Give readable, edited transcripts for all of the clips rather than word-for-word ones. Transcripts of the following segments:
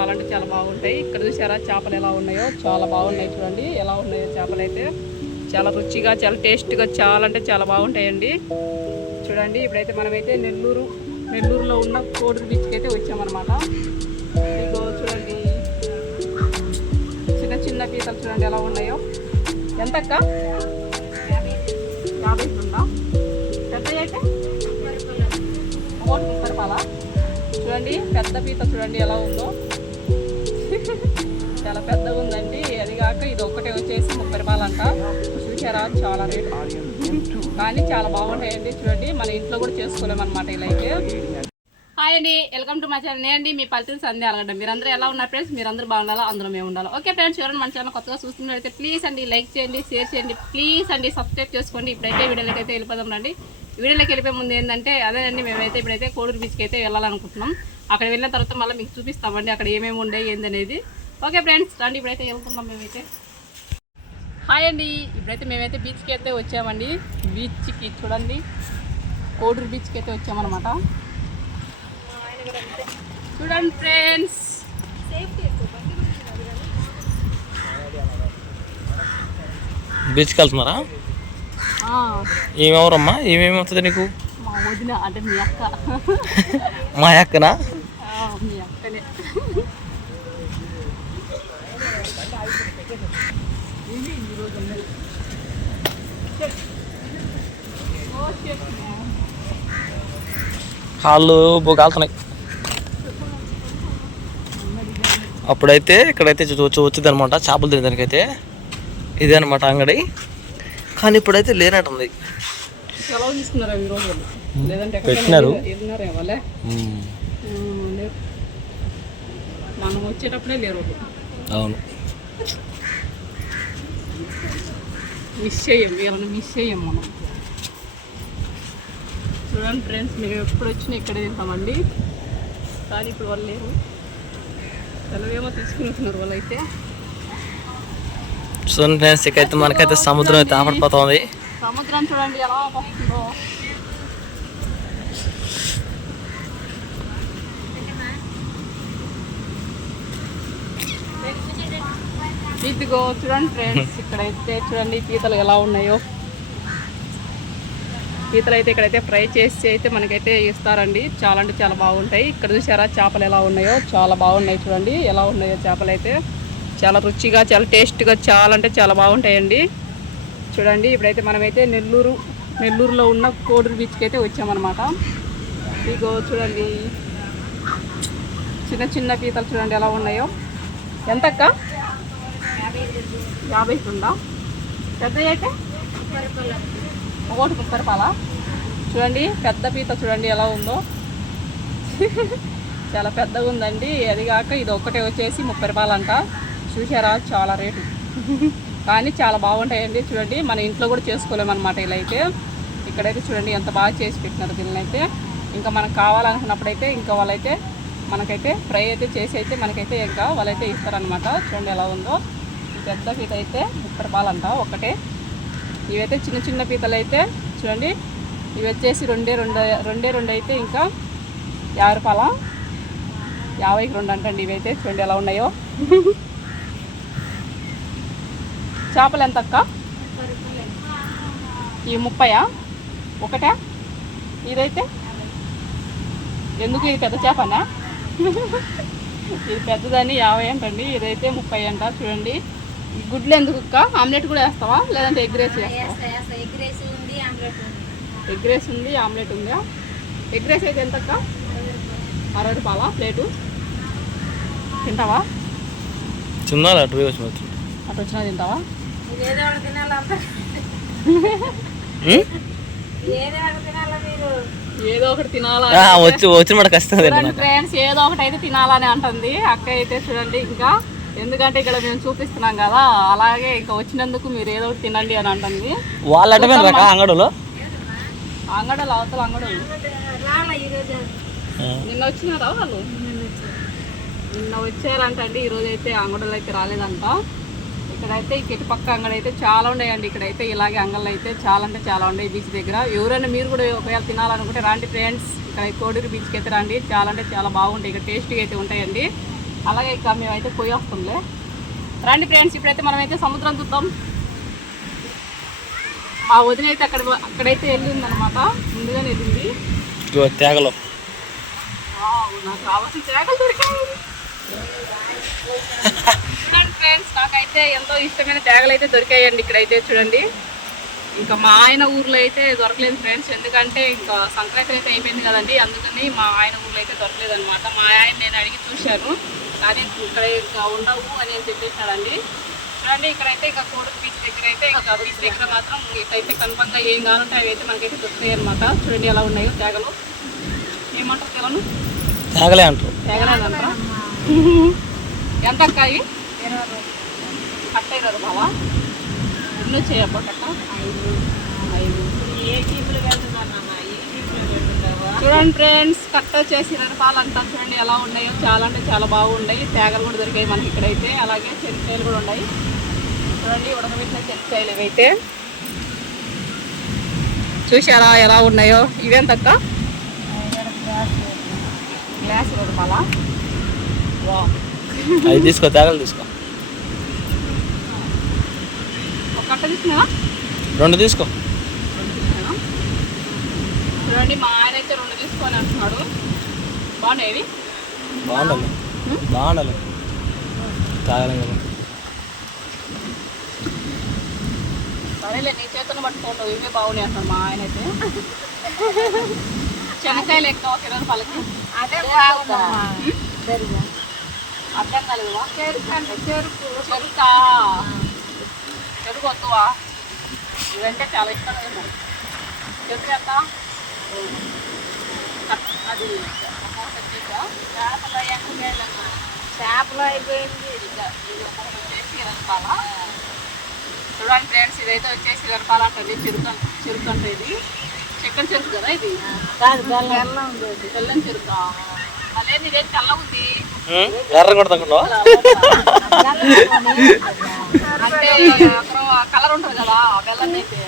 చాలా అంటే చాలా బాగుంటాయి. ఇక్కడ చూసారా చేపలు ఎలా ఉన్నాయో, చాలా బాగున్నాయి. చూడండి ఎలా ఉన్నాయో చేపలు అయితే చాలా రుచిగా, చాలా టేస్ట్గా, చాలా అంటే చాలా బాగుంటాయండి. చూడండి ఇప్పుడైతే మనమైతే నెల్లూరులో ఉన్న కోడూరు బీచ్కి అయితే వచ్చామన్నమాట. ఇదిగో చూడండి చిన్న చిన్న పీతలు చూడండి ఎలా ఉన్నాయో. ఎంతక్క? 50 ఉందా? పెద్ద అయితే 30 రూపాయలా? చూడండి పెద్ద పీత చూడండి ఎలా ఉందో. చాలా పెద్దగా ఉందండి. అది కాక ఇది ఒక్కటే వచ్చేసి 30 రూపాయలంట. చూసారా చాలా రేటు, కానీ చాలా బాగుంటాయండి. చూడండి మన ఇంట్లో కూడా చేసుకోలేమన్నమాట ఇలా అయితే. హాయ్ అండి, వెల్కమ్ టు మై ఛానల్. నేనండి మీ పల్లెటూరు సంధ్య అలగడ్డ. మీరందరూ ఎలా ఉన్నారు ఫ్రెండ్స్? మీరందరూ బాగుండాలా, అందరూ మేము ఉండాలి. ఓకే ఫ్రెండ్స్, ఎవరైనా మన ఛానల్ కొత్తగా చూస్తున్నట్లయితే ప్లీజ్ అండి లైక్ చేయండి, షేర్ చేయండి, ప్లీజ్ అండి సబ్స్క్రైబ్ చేసుకోండి. ఇప్పుడైతే వీడియోలోకి అయితే వెళ్ళిపోదాం రండి. వీడియోలోకి వెళ్ళిపోయే ముందు ఏంటంటే అదేనండి, మేమైతే ఇప్పుడైతే కోడూరు బీచ్కి అయితే వెళ్ళాలనుకుంటున్నాం. అక్కడ వెళ్ళిన తర్వాత మళ్ళీ మీకు చూపిస్తామండి అక్కడ ఏమేమి ఉండే ఏందనేది. ఓకే ఫ్రెండ్స్ రండి, ఇప్పుడైతే వెళ్తున్నాం మేమైతే. హాయ్ అండి, ఇప్పుడైతే మేమైతే బీచ్కి అయితే వచ్చామండి. బీచ్కి చూడండి కోడూరు బీచ్కి అయితే వచ్చామన్నమాట. చూడండి ఫ్రెండ్స్, బీచ్కి వెళ్తున్నారా? ఏమెవరమ్మా, ఏమేమి వస్తుంది నీకు? మా వదిన అంటే మీ అక్క. మా అక్కనా? మీ అక్కనే. కాళ్ళు కాలుతున్నాయి. అప్పుడైతే ఇక్కడైతే వచ్చింది అనమాట చేపలు తినేదానికైతే. ఇదే అనమాట అంగడి, కానీ ఇప్పుడైతే లేనట్టుంది. పెట్టినారు, మనం వచ్చేటప్పుడే లేరు. అవును, మిస్ చేయం, వీళ్ళని మిస్ చేయం మనం. చూడండి ఫ్రెండ్స్, మేము ఎప్పుడు వచ్చినా ఇక్కడే తింటామండి, కానీ ఇప్పుడు వాళ్ళు లేరు. సెలవేమో తీసుకుంటున్నారు వాళ్ళు అయితే. చూడండి ఫ్రెండ్స్, ఇక్కడైతే మనకైతే సముద్రం అయితే ఆపడిపోతుంది. సముద్రం చూడండి ఎలా వస్తుందో. ఇదిగో చూడండి ఫ్రెండ్స్, ఇక్కడైతే చూడండి పీతలు ఎలా ఉన్నాయో. పీతలు అయితే ఇక్కడైతే ఫ్రై చేసి అయితే మనకైతే ఇస్తారండి. చాలా అంటే చాలా బాగుంటాయి. ఇక్కడ చూసారా చేపలు ఎలా ఉన్నాయో, చాలా బాగున్నాయి. చూడండి ఎలా ఉన్నాయో చేపలు అయితే చాలా రుచిగా, చాలా టేస్ట్గా, చాలా అంటే చాలా బాగుంటాయండి. చూడండి ఇప్పుడైతే మనమైతే నెల్లూరులో ఉన్న కోడూరు బీచ్కి అయితే వచ్చామన్నమాట. ఇదిగో చూడండి చిన్న చిన్న పీతలు చూడండి ఎలా ఉన్నాయో. ఎంతక్క? 50 ఉందా? పెద్ద అయితే 30 రూపాయలా? చూడండి పెద్ద పీత చూడండి ఎలా ఉందో. చాలా పెద్దగా ఉందండి. అది కాక ఇది ఒక్కటే వచ్చేసి 30 రూపాయలంట. చూసారా చాలా రేటు, కానీ చాలా బాగుంటాయండి. చూడండి మన ఇంట్లో కూడా చేసుకోలేమన్నమాట ఇలా అయితే. ఇక్కడైతే చూడండి ఎంత బాగా చేసి పెట్టినారు దీన్ని అయితే. ఇంకా మనకు కావాలనుకున్నప్పుడైతే ఇంకా వాళ్ళైతే మనకైతే ఫ్రై అయితే చేసి అయితే మనకైతే ఇంకా వాళ్ళైతే ఇస్తారనమాట. చూడండి ఎలా ఉందో. పెద్ద పీత అయితే 30 రూపాయలంట ఒక్కటే. ఇవైతే చిన్న చిన్న పీతలు అయితే చూడండి, ఇవి వచ్చేసి రెండే అయితే ఇంకా 50 రూపాయల, 50కి 2 అంటండి. ఇవైతే చూడండి ఎలా ఉన్నాయో. చేపలు ఎంత అక్క? ఇవి 30 ఒకటే. ఇదైతే ఎందుకు? ఇది పెద్ద చేపనా? ఇది పెద్దదని 50 అంటండి. ఇదైతే 30 అంట. చూడండి ఈ గుడ్లు ఎందుకు అక్క? ఆమ్లెట్ కూడా వేస్తావా, లేదంటే ఎగ్ రైస్ వేస్తావా? ఎగ్ రైస్ ఉంది, ఆమ్లెట్ ఉందా? ఎగ్ రైస్ అయితే ఎంత అక్క? 60 రూపాయల ప్లేటు. తింటావా? అటు వచ్చినా తింటావా? ఏదో ఒకటి తినాలా ఫ్రెండ్స్, ఏదో ఒకటి అయితే తినాలని అంటుంది అక్క అయితే. చూడండి ఇంకా ఎందుకంటే ఇక్కడ మేము చూపిస్తున్నాం కదా, అలాగే ఇంకా వచ్చినందుకు మీరు ఏదో ఒకటి తినండి అని అంటుంది. అంగడిలో అవతల అంగడి నిన్న వచ్చినారా వాళ్ళు? నిన్న వచ్చారంటండి. ఈరోజు అయితే అంగడిలో అయితే రాలేదంట. ఇక్కడైతే ఇటు పక్క అంగడి అయితే చాలా ఉన్నాయండి. ఇక్కడైతే ఇలాగే అంగళ్ళు అయితే చాలా అంటే చాలా ఉన్నాయి బీచ్ దగ్గర. ఎవరైనా మీరు కూడా ఒకవేళ తినాలనుకుంటే రండి ఫ్రెండ్స్, ఇక్కడ కోడూరు బీచ్కి అయితే రండి. చాలా అంటే చాలా బాగుంటాయి. ఇక్కడ టేస్ట్గా అయితే ఉంటాయండి. అలాగే ఇక మేమైతే పోయి వస్తుందిలే. రండి ఫ్రెండ్స్, ఇప్పుడైతే మనమైతే సముద్రం చూద్దాం. మా వదిన అయితే అక్కడైతే వెళ్ళింది అనమాట, ముందుగానే వెళ్ళింది. తేగలో నాకు కావాల్సిన తేగలు దొరికాయి. చూడండి ఫ్రెండ్స్, నాకైతే ఎంతో ఇష్టమైన తేగలు అయితే దొరికాయండి ఇక్కడైతే. చూడండి, ఇంకా మా ఆయన ఊర్లో అయితే దొరకలేదు ఫ్రెండ్స్, ఎందుకంటే ఇంకా సంక్రాంతి అయితే అయిపోయింది కదండి, అందుకని మా ఆయన ఊర్లో అయితే దొరకలేదు అనమాట. మా ఆయన నేను అడిగి చూశాను, కానీ ఇక్కడ ఇంకా ఉండవు అని చెప్పేశాడండి. చూడండి, ఇక్కడైతే ఇంకా కోడు బీచ్ దగ్గర అయితే ఇంకా బీచ్ దగ్గర మాత్రం ఇక్కడైతే కన్ఫర్మ్గా ఏం కావాలంటే అవి అయితే మనకైతే దొరుకుతాయి అనమాట. చూడండి ఎలా ఉన్నాయో తేగలు. ఏమంటారు తెలను? తేగలే అంటారు. తేగలే అంటారా? ఎంత అక్క అవి? కట్ట 20 రూపాయలా? ఎన్ని వచ్చాయబ్బా కట్ట? 5. చూడండి ఫ్రెండ్స్, కట్ట వచ్చేసి 20 రూపాయలు అంటారు. చూడండి ఎలా ఉన్నాయో, చాలా అంటే చాలా బాగున్నాయి. తేగలు కూడా దొరికాయి మనకి ఇక్కడైతే. అలాగే చెనిక్కాయలు కూడా ఉన్నాయి. చూడండి, ఉడకబెట్టిన చెనిక్కాయలు ఇవైతే చూసారా ఎలా ఉన్నాయో. ఇవేంత అక్క? గ్లాస్ 20 రూపాయలా? అవి తీసుకో, తేగలు తీసుకో. ఒక కట్ట తీసుకున్నా? 2 తీసుకో. చూడండి, మా ఆయన అయితే 2 తీసుకొని అంటున్నాడు. బాగున్నాయి, బాగుండాలి బాగుండాలి తాగలేం కదా. సరేలే, నీ చేతులను పట్టుకోండి, ఇవే బాగున్నాయి అంటాడు మా ఆయన అయితే. శనక్కాయలు ఎక్కువ 20 రూపాయలకి. అదే బాగుందా? అర్థం కాలేదువా? చెరుకు వద్దువా? ఇవంటే చాలా ఇష్టం కదా. చెరుకు ఎంత? అది చేపలు అయిపోయింది. వచ్చేసి 20 రూపాయల. చూడండి ఫ్రెండ్స్, ఇదైతే వచ్చేసి 20 రూపాయలు అంటండి. చెరుకు అంటే ఇది చెక్కని చెరుకు కదా ఇది? తెల్లని చెరుకు. అదే ఇదేం తెల్ల ఉంది. ఎర్ర కూడా తక్కువ అంటే కలర్ ఉంటుంది కదా బెల్లం అయితే.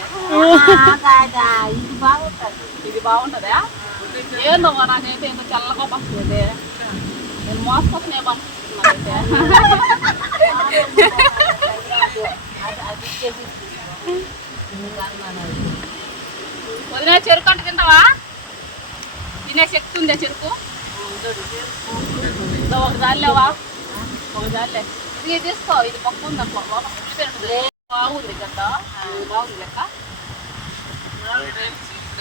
ఇది బాగుంటుందా? ఏందో నాకైతే ఇంకా చల్లగా వస్తుంది. నేను మోసుకొచ్చిన ఏమనుకుంటున్నాను అయితే. వదిలే, చెరుకు అంటే తింటావా? తినే శక్తి ఉందే చెరుకు? ఒకసారి లేవా? ఒకసారి ఇది తీసుకో. ఇది పప్పు ఉంది అనుకో, బాగుంది కదా, బాగుంది లెక్క.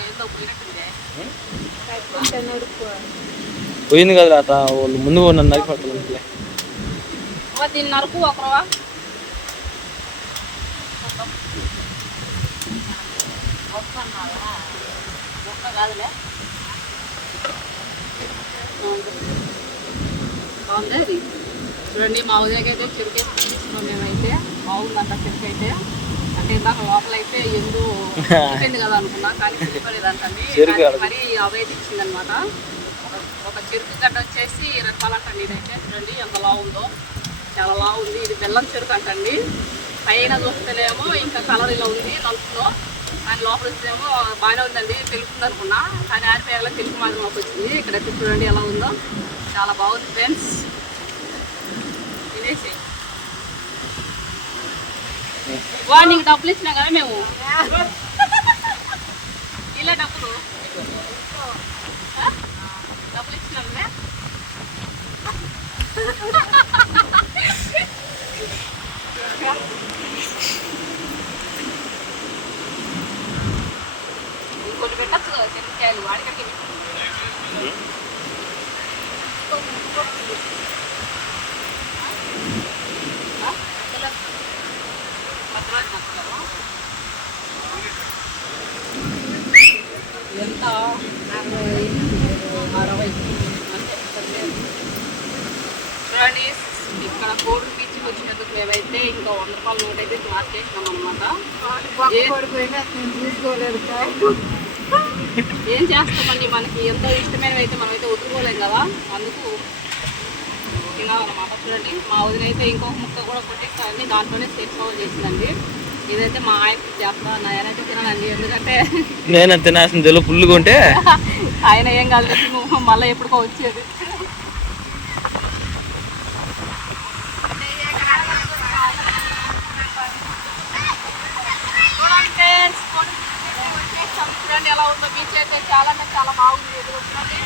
ఏదో పోయినట్టుందే. పోయింది కదా అత వాళ్ళు ముందు నన్ను నరికి పట్టుకుంటే దీన్ని నరుకు ఒకరవా. ఒక్క కాదులే, బాగుంది అది. చూడండి, మా ఉదయకైతే చెరుకు అయితే తీసుకున్నాం మేమైతే. బాగుందంట చెరుకు అయితే. అంటే ఇందాక లోపల అయితే ఎందు అయిపోయింది కదా అనుకున్నా, కానీ తిరిగిపోలేదంటండి. మరి అవైతే ఇచ్చింది అనమాట. ఒక చెరుకు గడ్డ వచ్చేసి 20 రూపాయలు అంటండి. ఇదైతే చూడండి ఎంత లావు ఉందో, చాలా లావు ఉంది. ఇది బెల్లం చెరుకు అంటండి. పైన చూస్తేనేమో ఇంకా కలర్ ఇలా ఉంది నలుపులో, కానీ లోపల వచ్చేమో బాగానే ఉందండి. తెలుపుంది అనుకున్నా, కానీ ఆరిపోయేలా తెలుపు మాత్రం మాకు వచ్చింది. ఇక్కడైతే చూడండి ఎలా ఉందో, చాలా బాగుంది ఫ్రెండ్స్. తినేసి వా, నీకు డబ్బులు ఇచ్చినా కదా మేము. ఇలా డబ్బులు ఇచ్చినామే. ఇంకొన్ని పెట్టచ్చు కదా శనక్కాయలు, వాడికడికి ఎంత? 60 చూడండి, ఇక్కడ కోడి బీచ్కి వచ్చినందుకు మేమైతే ఇంకా 100 రూపాయల నోట్ అయితే క్లాస్ చేసినాం అనమాట. ఏం చేస్తామండి, మనకి ఎంతో ఇష్టమైనవి అయితే మనమైతే వదులుకోలేం కదా, అందుకు తినాలన్నమాట. చూడండి, మా వదిన అయితే ఇంకొక ముక్క కూడా కొట్టిస్తానండి, దాంట్లోనే స్టేట్ కవర్ చేసిందండి. ఇదైతే మా ఆయనకి చేస్తా, నేనైతే తినాలండి, ఎందుకంటే నేను తినాల్సిన తెలుగు పుల్లుగా ఉంటే ఆయన ఏం కాదు, మళ్ళీ ఎప్పుడుకో వచ్చేది. బాగుందో బీచ్ అయితే చాలా అంటే చాలా బాగుంది. ఎదురుంటుంది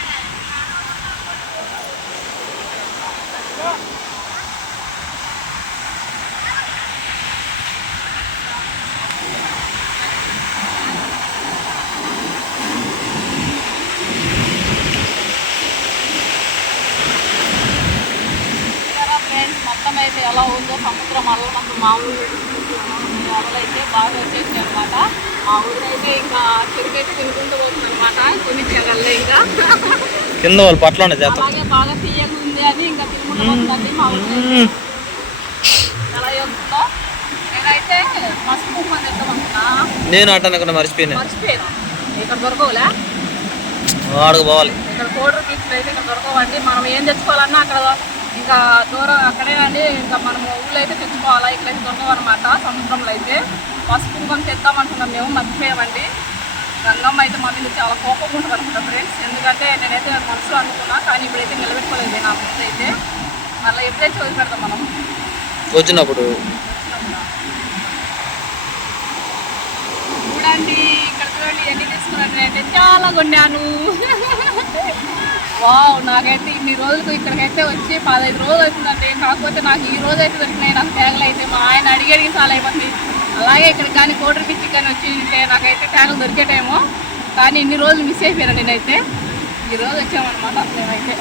ఫ్రెండ్స్. మొత్తం అయితే ఎలా ఉందో సముద్రం అల్లందు మా ఊరు అలలైతే బాగా వచ్చేసాయి అనమాట. మా ఊరైతే ఇంకా చెరుకైతే తినుకుంటూ పోతుంది అనమాట. కొన్ని చెరల్లో ఇంకా కింద వాళ్ళు పట్ల అలాగే బాగా తీయగా ఉంది అని ఇంకా తినుకుంటూ పోతుందండి మా ఊరు. ఎలా చేస్తుందో నేనైతే పసుపు కుంకుమ తెద్దామనుకున్నా. నేను అట్టనుకున్నా మర్చిపోయాను. ఇక్కడ దొరకవులే, వాడుకు పోవాలి. ఇక్కడ కోడూరు బీచ్లో అయితే ఇక్కడ దొరకవండి. మనం ఏం తెచ్చుకోవాలన్నా అక్కడ ఇంకా దూరం అక్కడే అండి. ఇంకా మనము ఊళ్ళో అయితే తెచ్చుకోవాలా, ఇక్కడైతే దొరకవు అనమాట. సముద్రంలో అయితే పసుపు కుంకుమ తెద్దామనుకున్నాం, మేము మర్చిపోయామండి. గంగమ్మ అయితే మా మీద చాలా కోపం ఉంటుంది అనుకుంటా ఫ్రెండ్స్. ఎందుకంటే నేనైతే మనసులో అనుకున్నా, కానీ ఇప్పుడైతే నిలబెట్టుకోలేదు నా ముందు అయితే. మళ్ళీ ఎప్పుడైతే వదిలిపెడతాం మనం వచ్చినప్పుడు. చూడండి ఇక్కడ చూడండి ఎన్ని తీసుకున్నాను. నేనైతే చాలా కొన్నాను. వావ్, నాకైతే ఇన్ని రోజులకు ఇక్కడికైతే వచ్చి 15 రోజులు అవుతుందండి. కాకపోతే నాకు ఈ రోజు అయితే దొరికినాయి నాకు ట్యాగులు అయితే. మా ఆయన అడిగి చాలా అయిపోయింది. అలాగే ఇక్కడికి కానీ కోటూరు బీచ్ కానీ వచ్చి నాకైతే ట్యాగులు దొరికేటేమో, కానీ ఇన్ని రోజులు మిస్ అయిపోయాను నేనైతే. ఈ రోజు వచ్చామన్నమాట మేమైతే.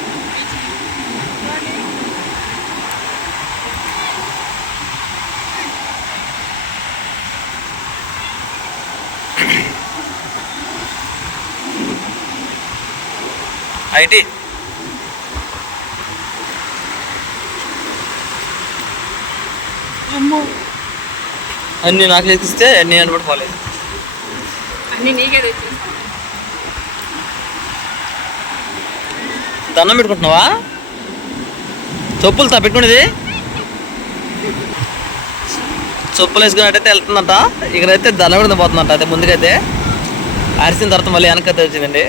ఐటీ అన్నీ నాకు ఎక్కిస్తే అన్నీ అనుకుంటు పోలేదు. అన్నీ నీకే తెచ్చి దండం పెట్టుకుంటున్నావా? చెప్పులు పెట్టుకునేది చెప్పులు వేసుకున్నట్టయితే వెళ్తుందంట. ఇక్కడైతే దండం పెడుతూ పోతుందంట. అయితే ముందుకైతే అరిసిన తర్వాత మళ్ళీ వెనకైతే వచ్చిందండి.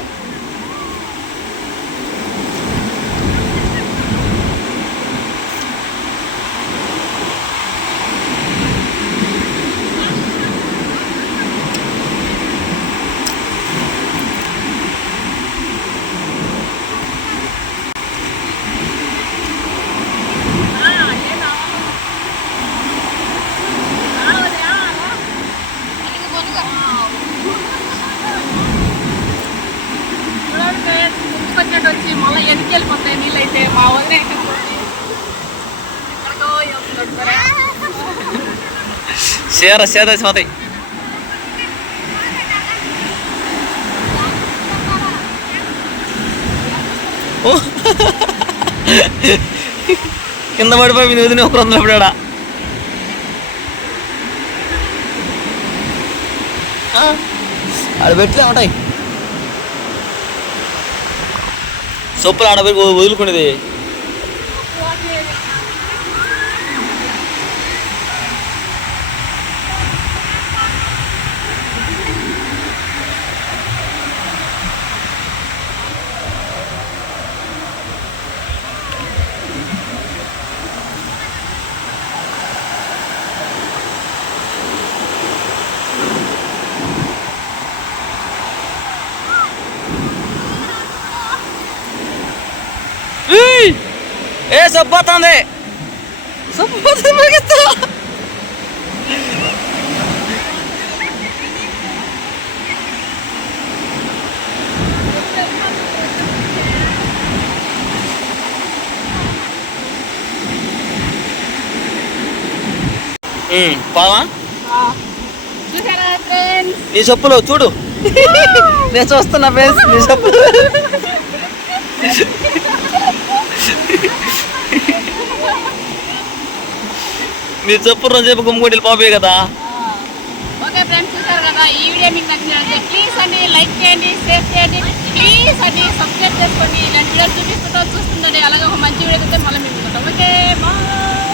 వచ్చి మళ్ళీ ఎందుకు వెళ్ళిపోతాయి నీళ్ళు అయితే. మా వదిన అయితే ఎక్కడికో పోతాయి. కింద పడిపోయి మీ వదిన 100 పడా. ఆడ పెట్లే ఉంటాయి సొప్పులు ఆడపోయి వదులుకునేది. ఏ సబ్బోతుంది పావా నీ చెప్పులు చూడు. నేను చూస్తున్నా ఫ్రెండ్స్ నీ చెప్పులు. మీరు చెప్పు రోజు చెప్పు గుమ్ముకుంటే పాపే కదా. ఓకే ఫ్రెండ్స్, చూసారు కదా ఈ వీడియో మీకు నచ్చినట్లయితే ప్లీజ్ అండి లైక్ చేయండి, షేర్ చేయండి, ప్లీజ్ అండి సబ్స్క్రైబ్ చేసుకోండి. ఇలాంటి వీడియో చూపిస్తుంటో చూస్తుందండి. అలాగే ఒక మంచి వీడియో అయితే మళ్ళీ మీకు ఓకే బాయ్.